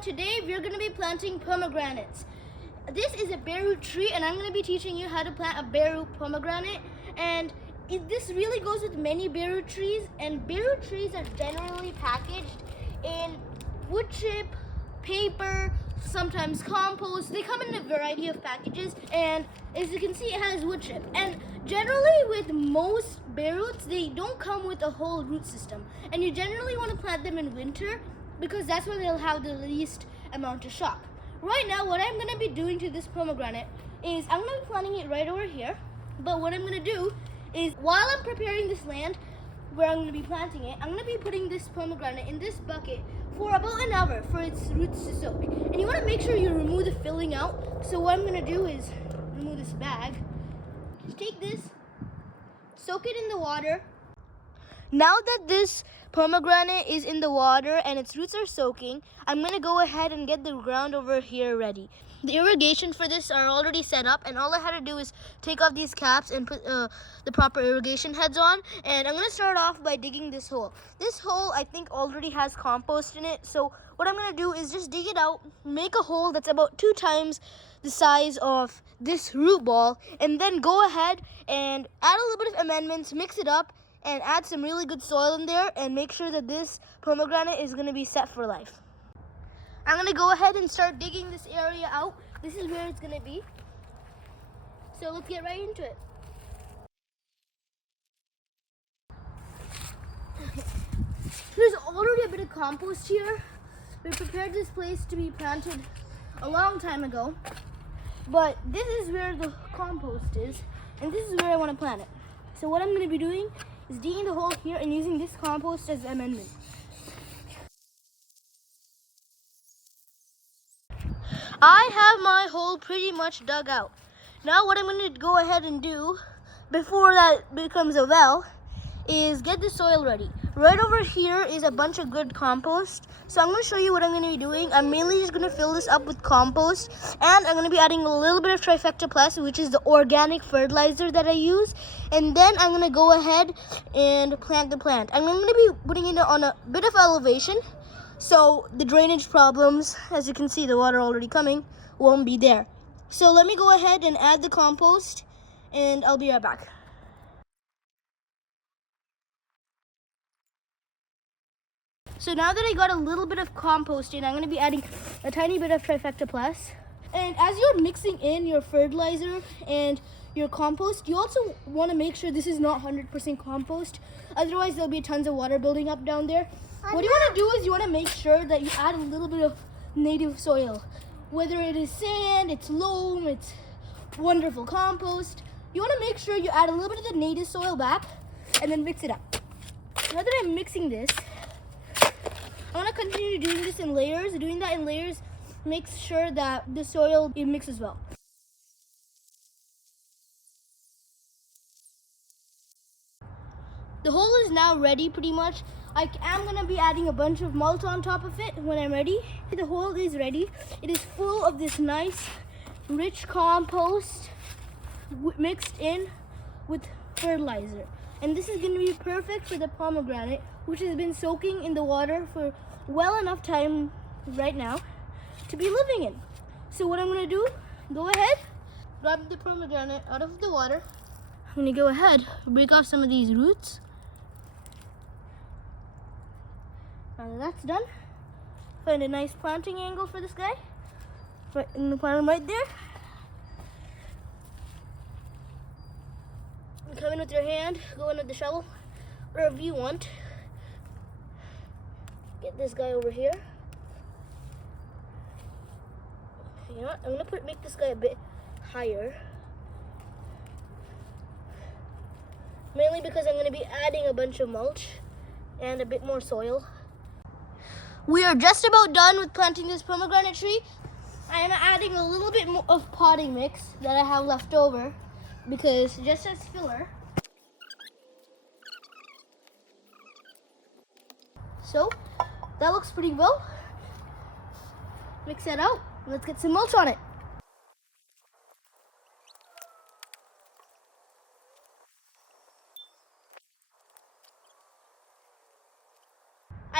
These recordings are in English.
everyone, today we're going to be planting pomegranates. This is a bare root tree and I'm going to be teaching you how to plant a bare root pomegranate, and this really goes with many bare root trees, and bare root trees are generally packaged in wood chip, paper, sometimes compost. They come in a variety of packages, and as you can see it has wood chip, and generally with most bare roots they don't come with a whole root system, and you generally want to plant them in winter because that's when they'll have the least amount of shock. Right now what I'm going to be doing to this pomegranate is I'm going to be planting it right over here, but what I'm going to do is while I'm preparing this land where I'm going to be planting it, I'm going to be putting this pomegranate in this bucket for about an hour for its roots to soak. And you want to make sure you remove the filling out. So what I'm going to do is remove this bag. Just take this, soak it in the water. Now that this pomegranate is in the water and its roots are soaking, I'm going to go ahead and get the ground over here ready. The irrigation for this are already set up, and all I had to do is take off these caps and put the proper irrigation heads on. And I'm going to start off by digging this hole. This hole I think already has compost in it, so what I'm going to do is just dig it out, make a hole that's about 2 times the size of this root ball, and then go ahead and add a little bit of amendments, mix it up, and add some really good soil in there and make sure that this pomegranate is going to be set for life. I'm going to go ahead and start digging this area out. This is where it's going to be. So let's get right into it. There's already a bit of compost here. We prepared this place to be planted a long time ago, but this is where the compost is, and this is where I want to plant it. So what I'm going to be doing is digging the hole here and using this compost as amendment. I have my hole pretty much dug out. Now what I'm going to go ahead and do before that becomes a well is get the soil ready. Right over here is a bunch of good compost. So I'm going to show you what I'm going to be doing. I'm mainly just going to fill this up with compost, and I'm going to be adding a little bit of Trifecta Plus, which is the organic fertilizer that I use. And then I'm going to go ahead and plant the plant. I'm going to be putting it on a bit of elevation, so the drainage problems, as you can see the water already coming, won't be there. So let me go ahead and add the compost, and I'll be right back. So now that I got a little bit of compost in, I'm going to be adding a tiny bit of Trifecta Plus. And as you're mixing in your fertilizer and your compost, you also want to make sure this is not 100% compost. Otherwise, there'll be tons of water building up down there. What you want to do is you want to make sure that you add a little bit of native soil. Whether it is sand, it's loam, it's wonderful compost. You want to make sure you add a little bit of the native soil back and then mix it up. Now that I'm mixing this, I want to continue doing this in layers. Doing that in layers makes sure that the soil mixes well. The hole is now ready pretty much. I am going to be adding a bunch of mulch on top of it when I'm ready. The hole is ready. It is full of this nice rich compost mixed in with fertilizer. And this is going to be perfect for the pomegranate, which has been soaking in the water for well enough time right now to be living in. So what I'm going to do, go ahead, grab the pomegranate out of the water. I'm going to go ahead, break off some of these roots. Now that that's done, find a nice planting angle for this guy. Right in the plant right there. Come in with your hand, go in with the shovel, wherever you want. Get this guy over here. You know what? I'm gonna make this guy a bit higher. Mainly because I'm gonna be adding a bunch of mulch and a bit more soil. We are just about done with planting this pomegranate tree. I am adding a little bit more of potting mix that I have left over, because just as filler. So that looks pretty well. Mix that out. Let's get some mulch on it.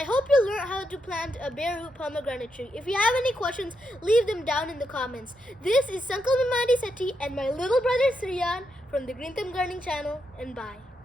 I hope you learned how to plant a bare root pomegranate tree. If you have any questions, leave them down in the comments. This is Sankalmimadi Seti and my little brother Sriyan from the Green Thumb Gardening channel, and bye.